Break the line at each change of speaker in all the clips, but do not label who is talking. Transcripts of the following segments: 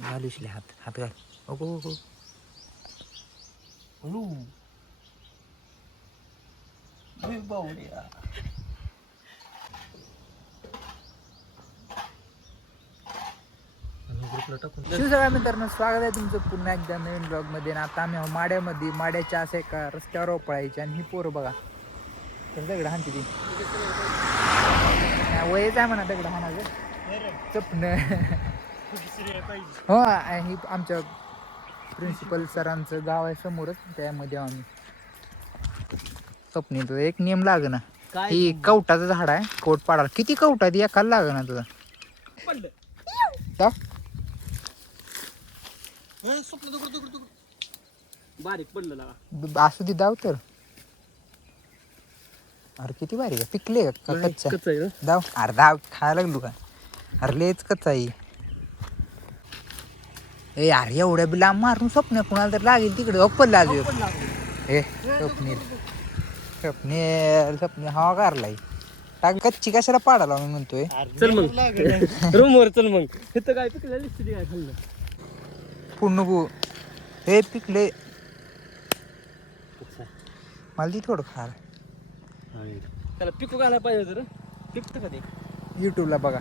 घालूशले हात हात घाल ओगो ओगो
हळू बावड्या
शिवसगळ्या मित्रांनो स्वागत आहे तुमचं पुन्हा एकदा नवीन ब्लॉगमध्ये आणि आता आम्ही माड्यामध्ये माड्याच्या असं एका रस्त्यावर ओपळायची आणि ही पोरं बघा तर दगड हाणते ती हा, वयच आहे म्हणा दगड हाणाचं चपण हो ही आमच्या प्रिन्सिपल सरांचं गाव आहे समोरच. त्यामध्ये आम्ही स्वप्नीत एक नियम लाग ना
काय
ही कवटाचं झाड आहे. कोट पाडाला. किती कवटा ती एकाला लाग ना तुझा.
पडलं
ता?
स्वप्न दगड दगड दगड. बारीक पडलं
ब- असू दे दाव तर. अरे किती भारी का पिकले का? कच्चा. दाव. अरे दाव. खायला लागलो का? अरे लेच कच्चा आहे. ए अरे एवढ्या बी लांब मारून स्वप्न कुणाला तर लागेल तिकडे. अप्पल लागेल ए स्वप्नील. स्वप्नील स्वप्नील हवा कारलाय टाक कच्ची कशाला पाडाला मी म्हणतोय?
चल मग. रूम वर चल मग. इथं काय पिकलं? काय खाल्लं.
पूर्ण गो हे पिकले मला ती थोडं खायला
त्याला पिकू घालायला पाहिजे होतं. पिकतं का ते?
युट्यूबला बघा.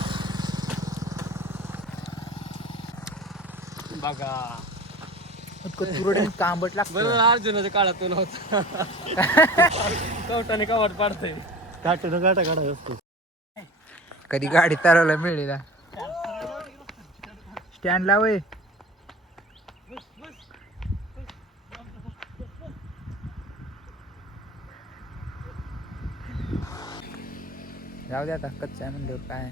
बघा.
तुरडे कांबट
बरं
लागतं
अर्जुनाच्या काळात नव्हता. कवटाने कवाट पाडतंय. काटून काटा काढा असतो.
कधी गाडी चालवायला मिळेल ना स्टँड लावय जाऊ दे आता कच्चा आहे म्हणल्यावर काय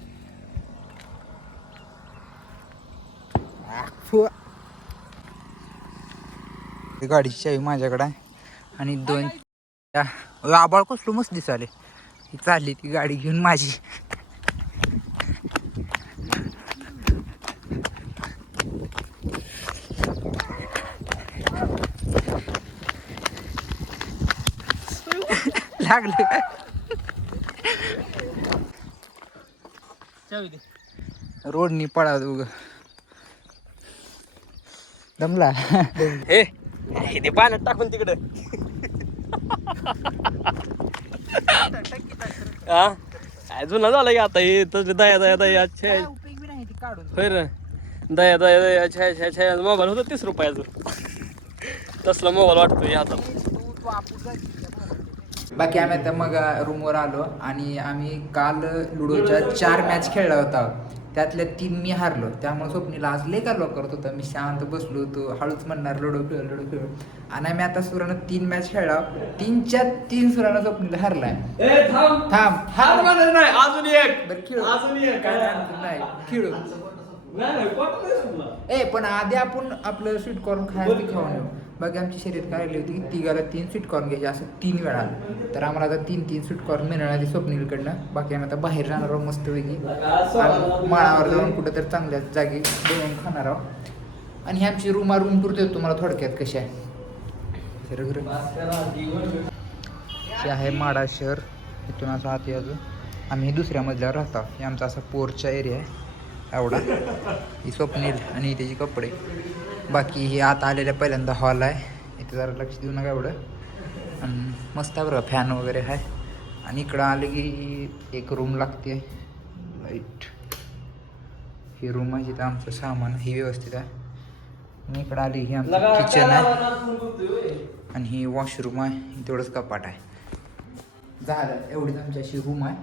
आह, फु. ही गाडीची चावी माझ्याकडे आहे. आणि दोन आबाळ कसलो मस्त दिसाले ही चालली ती गाडी घेऊन माझी. लागले. रोडनी पळा उग दमला.
हे हे ते पाण्यात टाकून तिकडं. हा? जुना झाला की आता हे तसले दया दया दया अच्छा.
उपयोग नाही ती काढून
होय रे. दया दया दया अच्छा अच्छा अच्छा. मोबाईल होता तीस रुपयाचा. तसला मोबाईल वाटतोय हातात
बाकी आम्ही आता मग रूमवर आलो आणि आम्ही काल लुडोच्या चार मॅच खेळला होता. त्यातल्या तीन मी हारलो. त्यामुळे स्वप्नीला आज लय कालवा करत होता. मी शांत बसलो होतो. हळूच म्हणणार लुडो खेळ लुडो खेळ. आणि आम्ही आता सुरानं तीन मॅच खेळला. तीनच्या तीन सुरानं स्वप्नीला हारलाय. थांब. हार
म्हणत नाही. अजून एक.
बरं खेळू.
अजून एक.
काय? नाही. खेळू. ए पण आधी आपण आपलं स्वीट कॉर्न खायला खाऊन येऊ. बाकी आमची शर्यत काय राहिली होती की तिघाला तीन स्वीट कॉर्न घ्यायचे असं तीन वेळा तर आम्हाला आता तीन तीन स्वीट कॉर्न मिळणार स्वप्नीलकडनं. बाकी आम्ही आता बाहेर राहणार आहोत मस्तपैकी. माळावर जाऊन कुठं तर चांगल्या जागी जेवण खाणार आहोत. आणि ही आमची रूम रूम पुरते हो तुम्हाला थोडक्यात कशा आहे. हे आहे माडा शहर. इथून असं हाती अजून. आम्ही दुसऱ्या मजल्यावर राहतो. हे आमचा असा पोरचा एरिया आहे. एवढा. ही स्वप्नील आणि त्याचे कपडे. बाकी हे आत आलेल्या पहिल्यांदा हॉल आहे. इथे जरा लक्ष देऊ नका एवढं. आणि मस्त आहे बरं फॅन वगैरे आहे. आणि इकडं आले की एक रूम लागते. लाइट ही रूम आहे जिथं आमचं सामान ही व्यवस्थित आहे. आणि इकडं आली ही आमचं किचन आहे. आणि ही वॉशरूम आहे तेवढंच कपाट आहे. झालं एवढीच आमची अशी रूम आहे.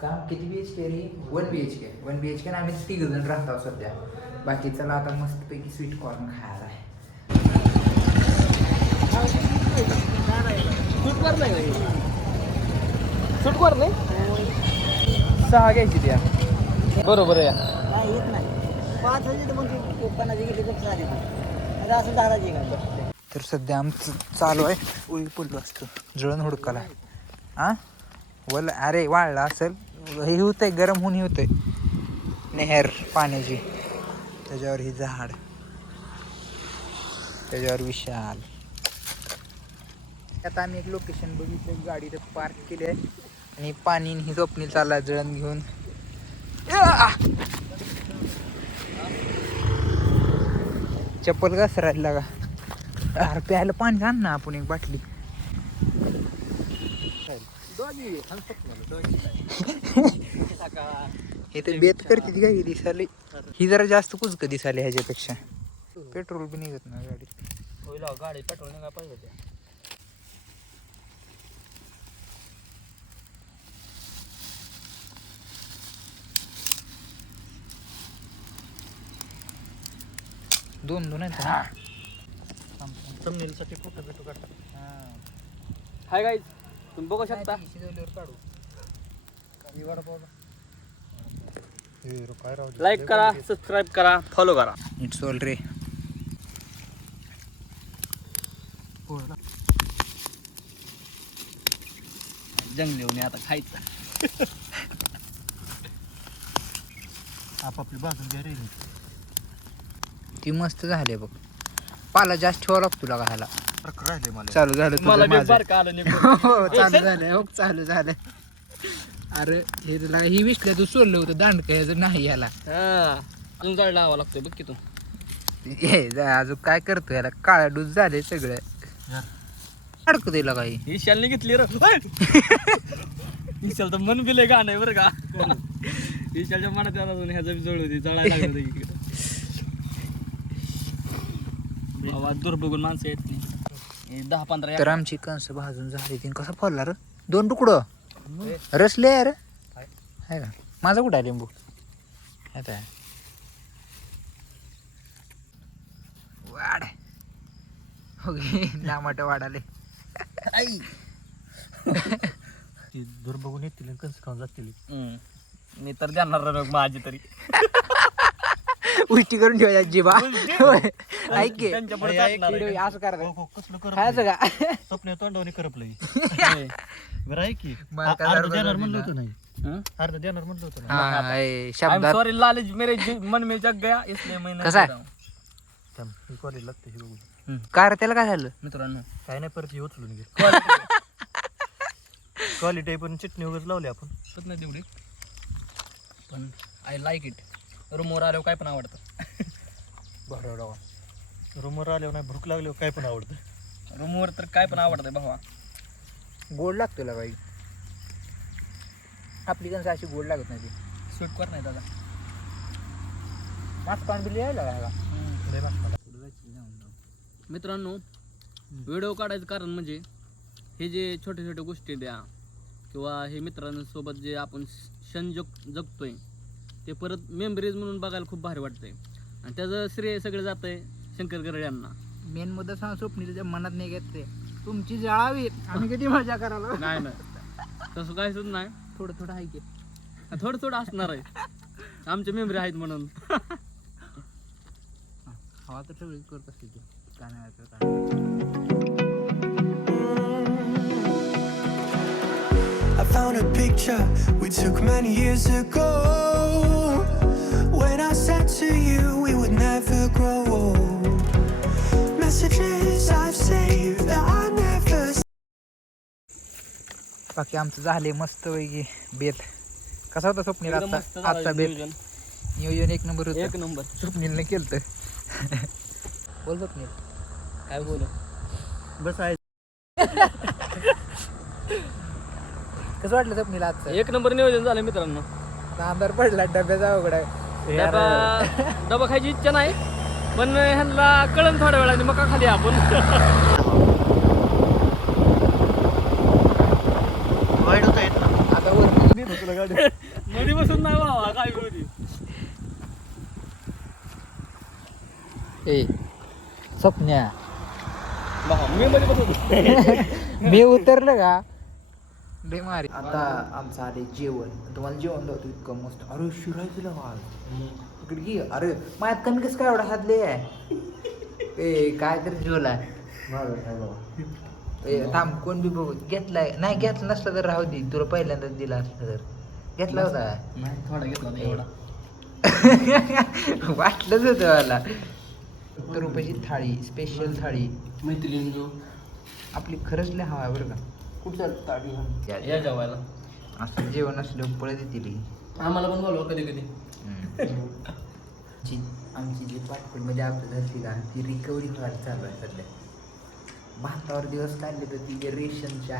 का किती बी एच के रे one B H K one B H K आम्ही तिघ जण राहतो सध्या. बाकी चला आता मस्तपैकी स्वीट कॉर्न खायला. आहे
नाही
सहा घ्यायची द्या.
बरोबर आहे.
नाही येत नाही. पाच वाजले तर मग ते कोकणाची गेली तर चालेल आता असं दादाची गाडी
तर सध्या आमचं चालू आहे. उळी पडलो असतो. जळण हुडकाला. हा वल अरे वाळला असेल. हे होतंय गरम होऊन हे होतंय. नेहर पाण्याची. त्याच्यावर ही झाड. त्याच्यावर विशाल. आता आम्ही एक लोकेशन बघितलं गाडी पार्क केली आहे. आणि पाणी ही स्वप्नी चालला जळण घेऊन! चप्पल घसरायला लागा. अरे प्यायला पाणी आण ना आपण एक बाटली. हे तर बेत करते ती काय दिसाली ही जरा जास्त कुचक दिसाली ह्याच्यापेक्षा. पेट्रोल बी निघत ना गाडीत.
गाडी पेट्रोल काय पाहिजे ते
दोन दोन आहेत ना?
समनेलसाठी फोटो बिटो काढतात
हाय गाईज तुम्ही बघू शकता.
राहू
लाईक करा सबस्क्राईब करा फॉलो करा.
इट्स ऑल रे
जंगली होणे आता खायचं.
आपापली बाजून घ्या रे.
ती मस्त झाली बघ. पाला जास्त ठेवा लागतो तुला
मला.
चालू झालं
मला. बारका आलं.
हो चालू झालं हो चालू झालं अरे हे ही विसल्या तू सोडलं होतं दांड ह्याचं नाही याला.
हा अजून जाळ लावा लागतोय बघ की तू.
हे जा, अजून काय करतो याला? काळा डूस झाले सगळं. अडकू दिला काही
विशालने घेतली रे. विशाल तर मन बिले गाणं आहे बरं का. विशालच्या मनात याला अजून ह्याचं बी जळ होती जळायला लागलं होतं इकडे. आवाज दूर बघून माणसं येत नाही. हे दहा पंधरा
तर आमची कंस भाजून झाली ती. कसा फोडला र? दोन तुकडं. रसले यार आहे का? माझा कुठं आहे लिंबू? आता आहे. वाढ. ओके टमाट वाढाले.
आई.
दूर बघून येतील कंस खाऊन जातील.
मी तर देणार रे माझी तरी.
उष्टी करून ठेवायची जिबा. होय. ऐक की. असं करायचं
हो, कसलं
खायचं का?
स्वप्न तोंडावणी करपलंय.
होय.
बरं आहे की.
मला काय
अर्ध
अर्ध
देणार
दिला.
म्हणलं होतं नाही?
हं?
अर्ध देणार म्हणलं होतं ना
हा ए,
I'm
शब्दात
sorry, लालच मेरे जी- मन में जग गया इसलिए मैं नहीं
कसा आहे?
बोल रहा हूं.
थांब, हे कॉलेज लागतं हे बघून
हं.
का रे त्याला काय झालं?
मित्रांनो.
काय नाही परत हे उचलून घे. क्वालिटी पण चटणी वगैरे लावली आपण.
पत नाही तेवढी. पण आय लाईक इट रूमवर आल्यावर काय पण आवडतं.
रूमवर आल्यावर नाही भूक लागल्यावर काय पण आवडतं.
रूमवर तर काय पण आवडतंय भावा.
गोड लागतो तुला बाई. आपली कंस अशी गोड लागत नाही ती.
स्वीट कर नाही दादा.
मास्क पाणी बिल यायला.
मित्रांनो व्हिडिओ काढायचं कारण म्हणजे हे जे छोटे छोटे गोष्टी द्या किंवा हे मित्रांसोबत जे आपण क्षण जग जगतोय ते परत मेमरीज म्हणून बघायला खूप भारी वाटतंय. आणि त्याचं श्रेय सगळं जातंय शंकर गरड यांना.
मेन मुद्दा सांग स्वप्नील मनात नाही घेत ते. तुमची जळावी आम्ही किती मजा करायला?
नाही नाही. तसं काहीच नाही.
थोडं थोडं आहे की.
थोडं थोडं असणार आहे. आमच्या मेमरी आहेत म्हणून.
हवा तर सगळी करत असते ती. काय नाही काय
I found a picture we took many years ago. When I said to you we would never grow old. Messages I've saved that I never
बाकी आमचं झाले मस्त पैकी बेत कसा होता स्वप्नील
एकदम
आजचा
मस्त झालं
आजचा बेत
नियोजन.
नियोजन एक नंबर
एक
होतं
नंबर
स्वप्नीलने केलं बोल स्वप्नील
काय बोलू
बस आहे
कसं वाटलं स्वप्नील आजचं?
एक नंबर नियोजन झालं मित्रांनो.
अंधार पडला डब्याचा उघडा.
डबा डबा खायची इच्छा नाही पण ह्यांना कळण थोड्या वेळाने मका खाली आपण.
आता
मध्ये बसून नाही व्हावा काय होती
ए स्वप्न्या.
मी मध्ये बसून.
मी उतरलं का? आता आमचं आले जेवण. तुम्हाला जेवण लावतो इतकं मस्त. अरे शिराय तुला वाज इकडे घे. अरे माझ्यात कमी कसं काय एवढा हातले? आहे ए काय तरी जेवला ए थांब कोण बी बघू. घेतलाय. नाही घेतला नसला तर राहू दे. तुला पहिल्यांदाच दिला असला तर. घेतला होता?
नाही थोडा घेतला नाही एवढा.
वाटलंच होतं मला. सत्तर रुपयाची थाळी स्पेशल थाळी.
मैत्रीण
आपली खरंच लय हवा आहे बरं का. कुठं ताडी
या जेवायला.
असं जेवण असलं पळत येतील ही.
आम्हाला पण बोलवा कधी कधी.
जी आमची जी पाटकुलमध्ये आपलं झाली का ती रिकव्हरी व्हायला चालू आहे सध्या. बहात्तर दिवस काढले तर ती रेशनच्या